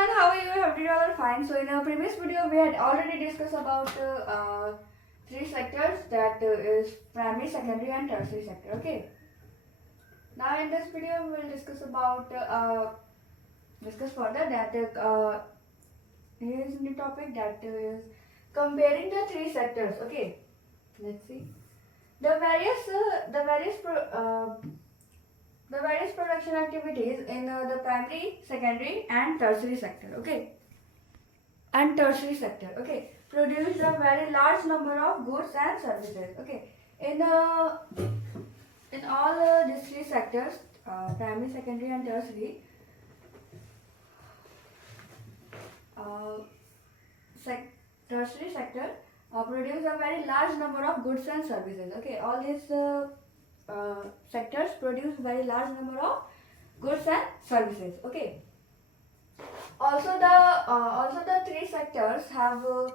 everyone, how are you? Hope you all are fine. So in our previous video, we had already discussed about three sectors, that is primary, secondary and tertiary sector. Okay. Now in this video, we will discuss about discuss further that here is the topic, that is comparing the three sectors. Okay. Let's see the various production activities in the primary, secondary and tertiary sector. Okay. And tertiary sector, okay, produce a very large number of goods and services. Okay. In all these three sectors, primary, secondary and tertiary, tertiary sector produce a very large number of goods and services. Okay. All these sectors produce very large number of goods and services. Okay. Also the three sectors have a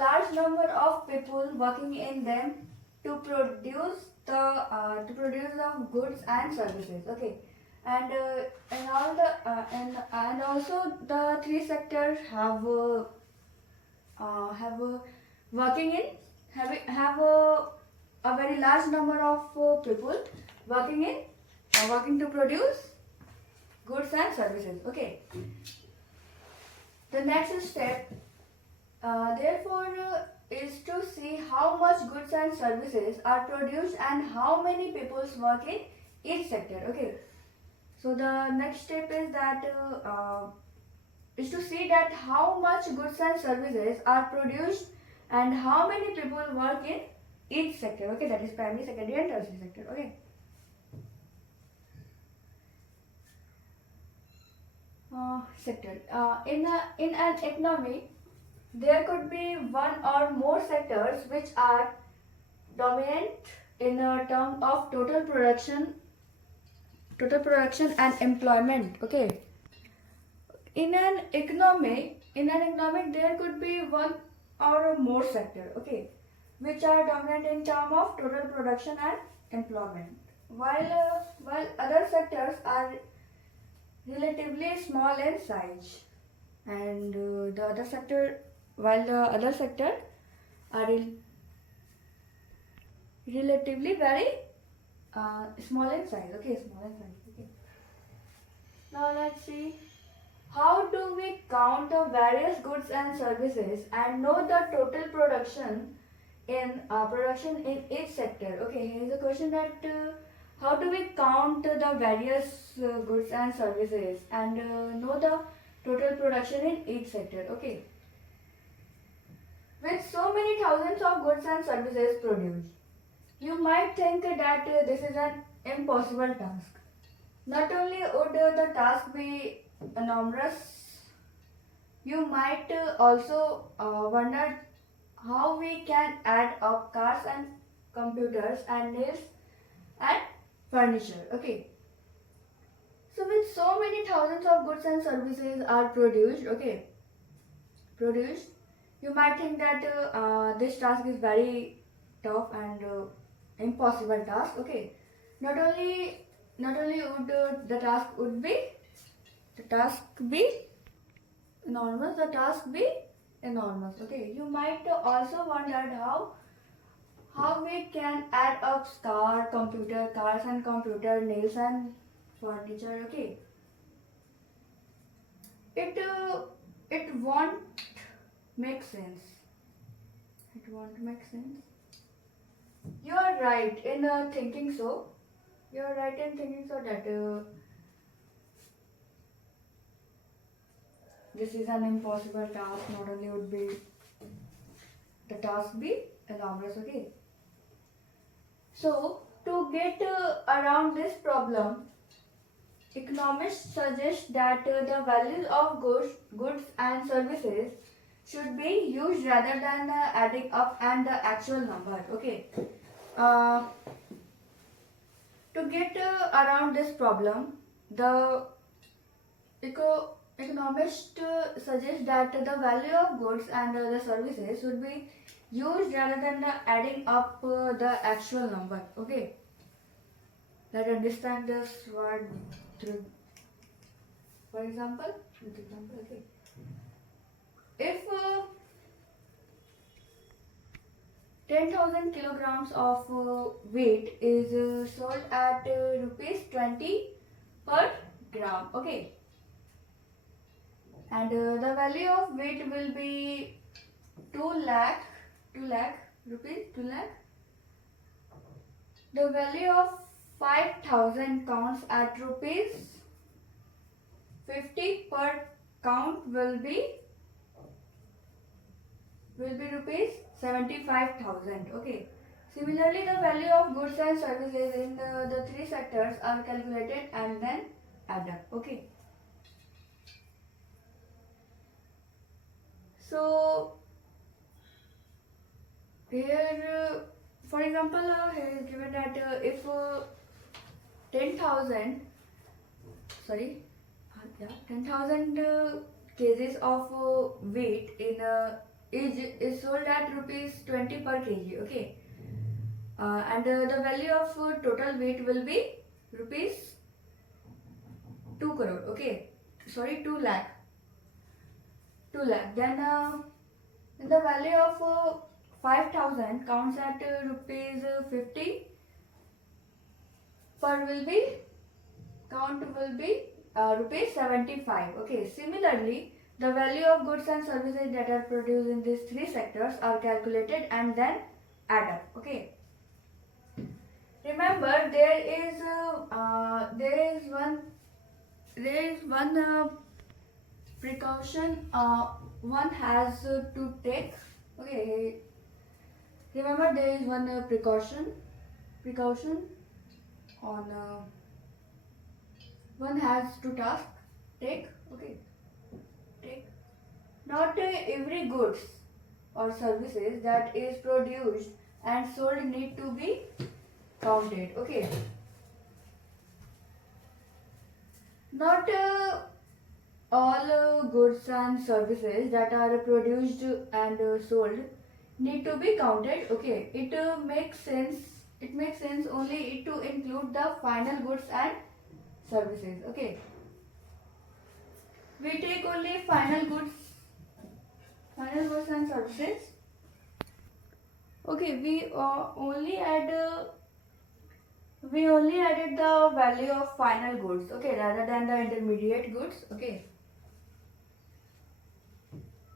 large number of people working in them to produce the goods and services. Okay. And and also the three sectors have working in have a very large number of people working to produce goods and services. Okay. The next step therefore is to see how much goods and services are produced and how many people work in each sector. Okay. So the next step is that is to see that how much goods and services are produced and how many people work in each sector. Okay, that is primary, secondary and tertiary sector. Okay. Sector. In an economy, there could be one or more sectors which are dominant in terms of total production and employment. Okay. In an economic, there could be one or more sector, okay, which are dominant in terms of total production and employment, while other sectors are relatively small in size, and the other sector are relatively very small in size. Okay, small in size. Okay. Now let's see. How do we count the various goods and services and know the total production in each sector? Okay, here is a question that how do we count the various goods and services and know the total production in each sector? Okay. With so many thousands of goods and services produced, you might think that this is an impossible task. Not only would the task be enormous, you might also wonder how we can add up cars and computers and nails and furniture. Okay. So with so many thousands of goods and services are produced, you might think that this task is very tough and impossible task. Okay. Not only would the task be enormous. Okay. You might also wonder how we can add up cars and computer, nails and furniture. Okay. It won't make sense. You are right in thinking so. That this is an impossible task. Not only would be the task be enormous. Okay. So to get around this problem, economists suggest that the values of goods and services should be used rather than adding up and the actual number. Okay. To get around this problem, the economists suggest that the value of goods and the services should be used rather than adding up the actual number. Okay. Let's understand this word through For example, okay. If 10,000 kilograms of weight is sold at rupees 20 per gram, okay, and the value of weight will be 2 lakh rupees, 2 lakh. The value of 5,000 counts at rupees 50 per count will be rupees 75,000. Okay. Similarly, the value of goods and services in the three sectors are calculated and then add up. Okay. So here, for example, here is given that if 10,000, sorry, 10,000 kgs of weight is sold at rupees 20 per kg. Okay, and the value of total weight will be rupees 2 crore. Okay, sorry, 2 lakh. 2 lakh. Then the value of 5,000 counts at rupees 50 per will be rupees 75. Okay. Similarly, the value of goods and services that are produced in these three sectors are calculated and then add up. Okay. Remember, there is one precaution one has to take. Okay. Remember, there is one precaution on one has to task take. Okay. Take. Not every goods or services that is produced and sold need to be counted. Okay. Not all goods and services that are produced and sold need to be counted. Okay. It makes sense only to include the final goods and services. Okay. We take only final goods and services. Okay, we only added the value of final goods, okay, rather than the intermediate goods. Okay.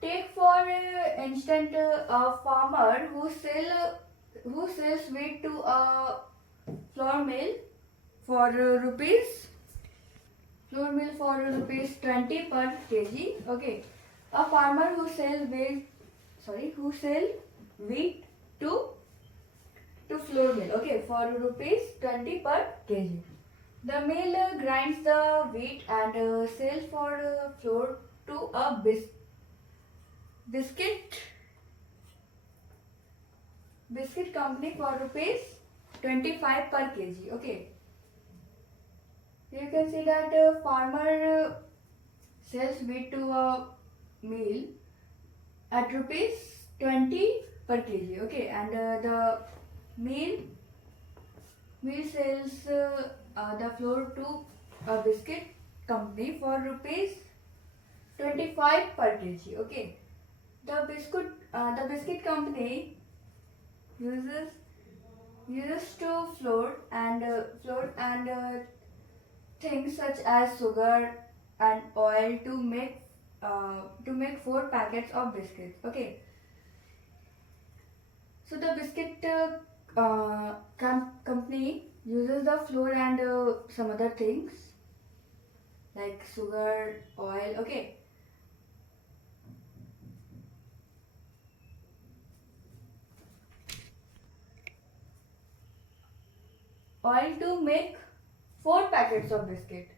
Take for instance a farmer who sells wheat to a flour mill for rupees 20 per kg. Okay. A farmer who sell wheat to flour mill, okay, for rupees 20 per kg. The mill grinds the wheat and sells for flour to a biscuit company for rupees 25 per kg. Okay. You can see that farmer sells wheat to a mill at rupees 20 per kg. Okay, and the mill sells the flour to a biscuit company for rupees 25 per kg. Okay, the biscuit company uses to flour and things such as sugar and oil to make 4 packets of biscuits. Okay. So the biscuit company uses the flour and some other things like sugar, oil. Okay. Oil to make 4 packets of biscuit.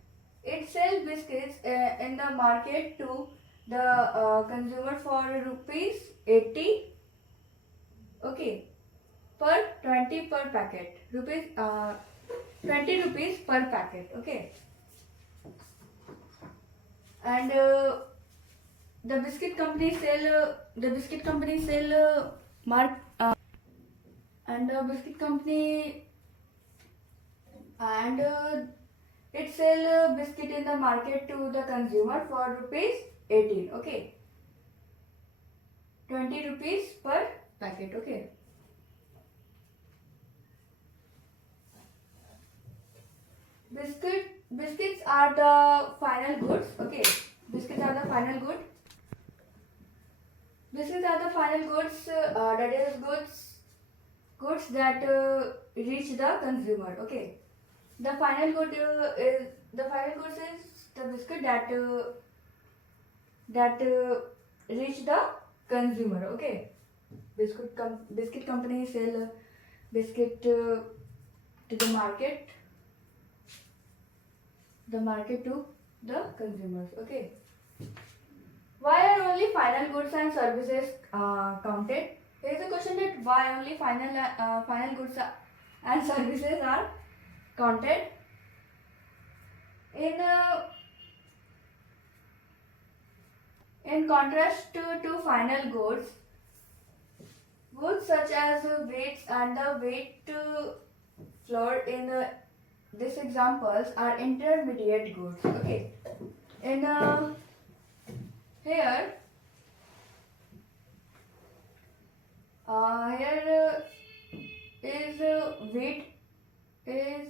It sells biscuits in the market to the consumer for rupees 80. Okay, per 20 per packet. 20 rupees per packet. Okay, and the biscuit company sell and the biscuit company and it sell biscuit in the market to the consumer for rupees 18. Okay, 20 rupees per packet. Okay. Biscuits are the final goods. Okay, biscuits are the final good. Biscuits are the final goods. That is goods that reach the consumer. Okay, the final good is the final goods is the biscuit that reach the consumer. Okay, biscuit companies sell biscuit to the market to the consumers. Okay, why are only final goods and services counted? Here is a question that why only final goods and services are counted. In in contrast to final goods such as weights and the weight floor in these examples are intermediate goods. Okay, in here here is is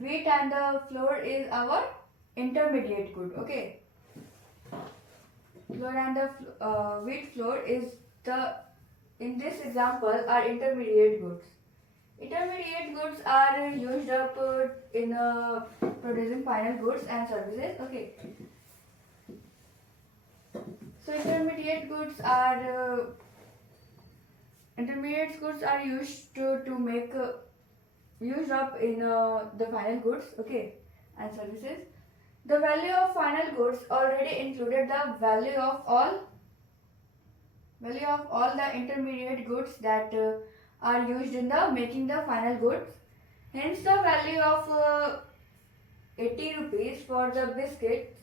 weight and the floor is our intermediate good. Okay, floor and the weight floor is the in this example are intermediate goods. Intermediate goods are used up in producing final goods and services. Okay, so intermediate goods are used to make used up in the final goods. Okay, and services. The value of final goods already included the value of all the intermediate goods that are used in the making the final goods. Hence, the value of 80 rupees for the biscuit,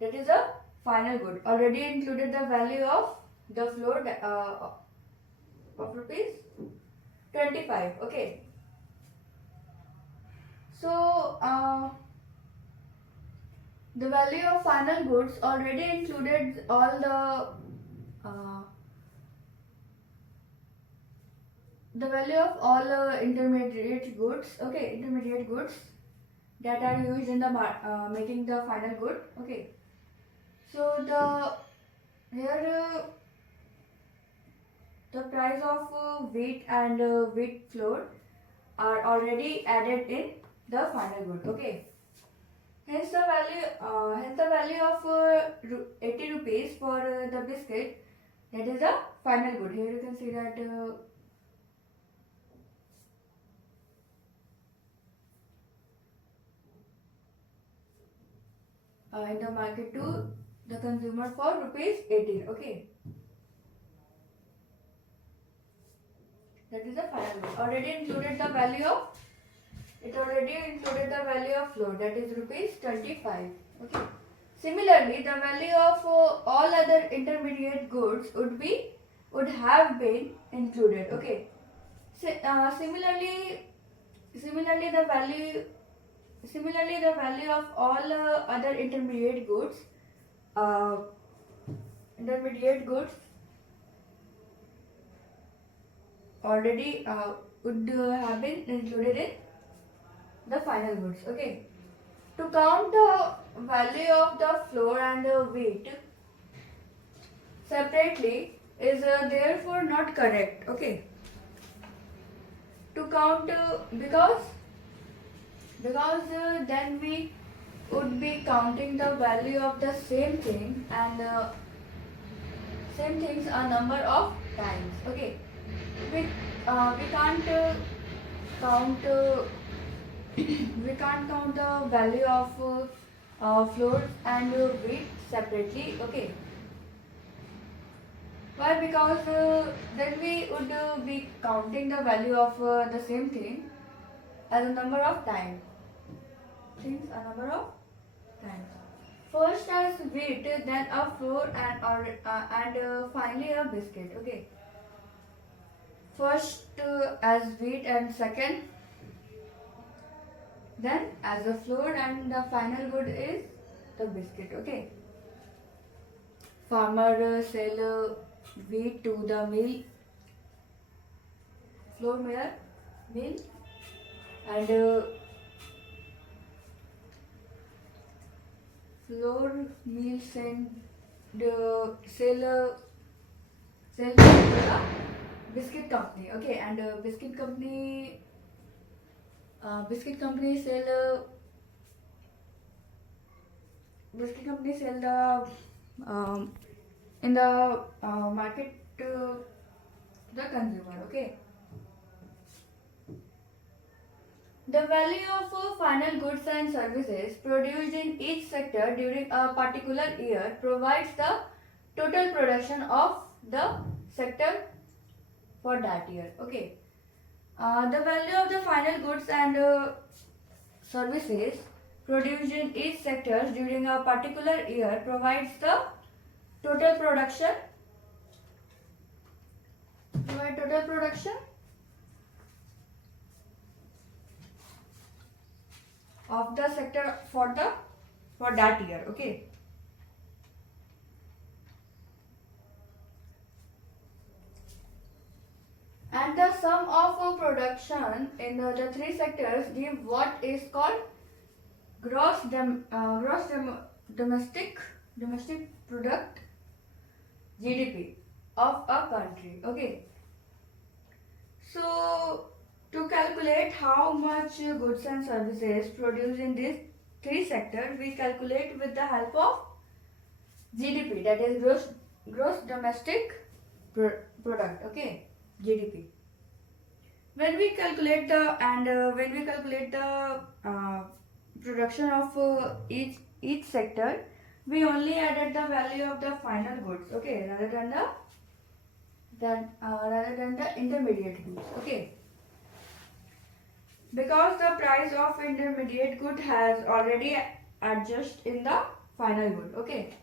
that is a final good, already included the value of the flour of rupees 25. Okay, so the value of final goods already included all the value of all intermediate goods. Okay, intermediate goods that are used in the making the final good. Okay, so the price of wheat and wheat flour are already added in the final good. Okay, hence the value of 80 rupees for the biscuit, that is the final good. Here you can see that in the market to the consumer for rupees 18. Okay, that is the final good. Already included the value of flour, that is rupees 25. Okay. Similarly, the value of all other intermediate goods would have been included. Okay. Similarly, the value of all other uh, intermediate goods already would have been included in the final goods. Okay, to count the value of the flour and the wheat separately is therefore not correct. Okay, to count because then we would be counting the value of the same thing and same things a number of times. Okay, we can't count we can't count the value of flour and wheat separately. Okay, why? Because then we would be counting the value of the same thing as a number of times. First as wheat, then a flour and finally a biscuit. Okay. First as wheat and second Then as a flour, and the final good is the biscuit. Okay. Farmer sell wheat to the flour mill, and flour mill sell to the biscuit company. Okay, and biscuit company sell the in the market to the consumer. Okay. The value of final goods and services produced in each sector during a particular year provides the total production of the sector for that year. Okay. The value of the final goods and services produced in each sector during a particular year provides the total production of the sector for that year. Okay. And the sum of production in the three sectors give what is called domestic product, GDP of a country. Okay. So to calculate how much goods and services produced in these three sectors, we calculate with the help of GDP, that is gross domestic product. Okay, GDP. When we calculate the production of each sector, we only added the value of the final goods. Okay, rather than the intermediate goods. Okay. Because the price of intermediate good has already adjusted in the final good. Okay.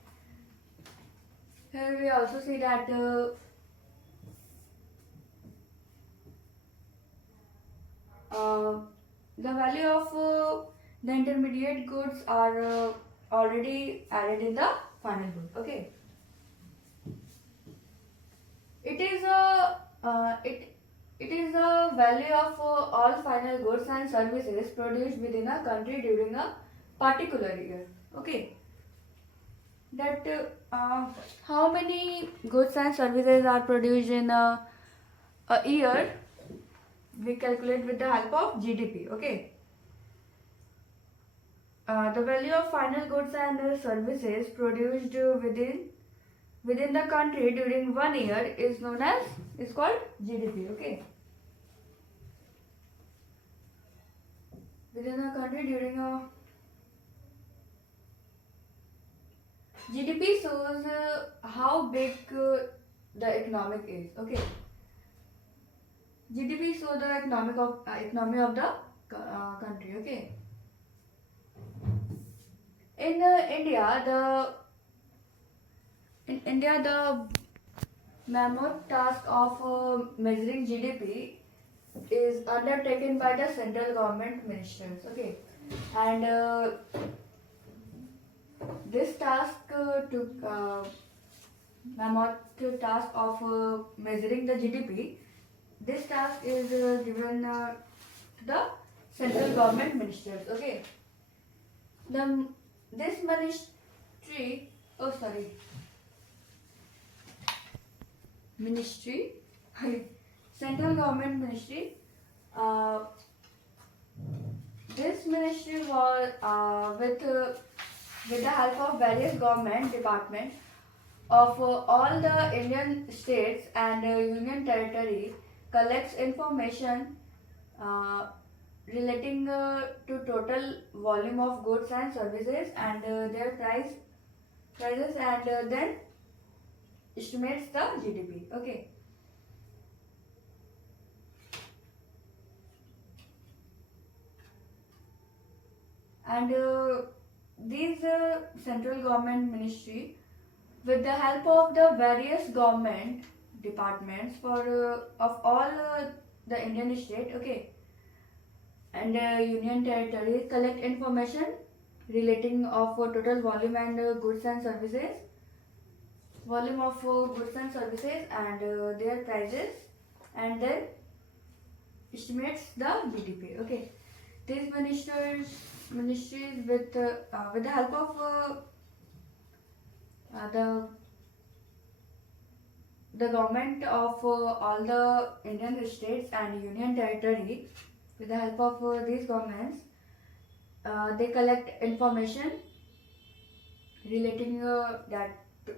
Here we also see that the value of the intermediate goods are already added in the final good. Okay. It is the value of all final goods and services produced within a country during a particular year. Okay. That how many goods and services are produced in a year, we calculate with the help of GDP. Okay. The value of final goods and services produced within the country during 1 year is called GDP. Okay. Within a country during a GDP shows how big the economic is. Okay. GDP shows the economy of the country. Okay. In India, the mammoth task of measuring GDP is undertaken by the central government ministers. Okay, and this task mammoth task of measuring the GDP. This task is given to the central government ministers. Okay, this ministry. Oh, sorry. Ministry, central government ministry. This ministry was with the help of various government departments of all the Indian states and union territory, collects information relating to total volume of goods and services and their prices, and then estimates the GDP. Okay. And these central government ministry, with the help of the various government departments of all the Indian state. Okay. and union territories collect information relating of total volume and goods and services, and their prices, and then estimates the GDP. Okay, these ministries with the help of the government of all the Indian states and union territory, with the help of these governments, they collect information relating that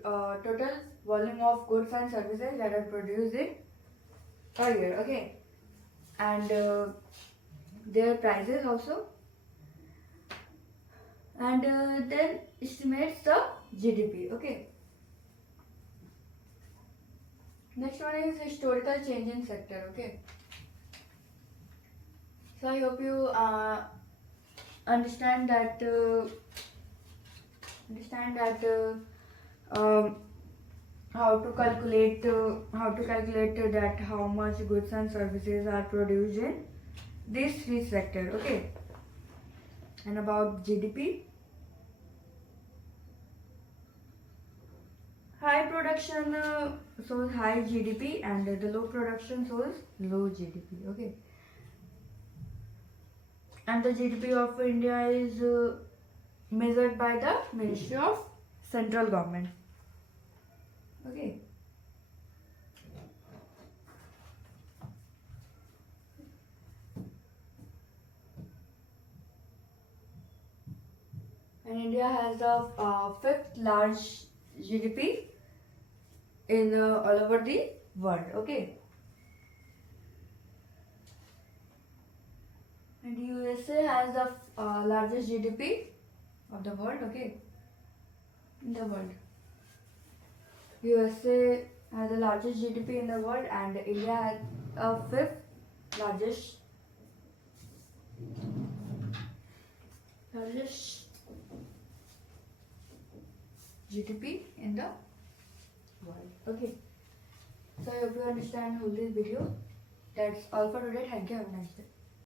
total volume of goods and services that are produced in a year. Okay, and their prices also, and then estimates the GDP. Okay. Next one is historical change in sector. Okay. So I hope you understand that how to calculate that how much goods and services are produced in this three sector. Okay. And about GDP, high production shows high GDP, and the low production shows low GDP. Okay. And the GDP of India is measured by the Ministry of Central Government. Okay. And India has the fifth large GDP in all over the world. Okay. And USA has the largest GDP of the world. Okay. In the world, USA has the largest GDP in the world, and India has a fifth largest GDP in the world. Okay. So I hope you understand whole this video. That's all for today. Thank you. Have a nice day.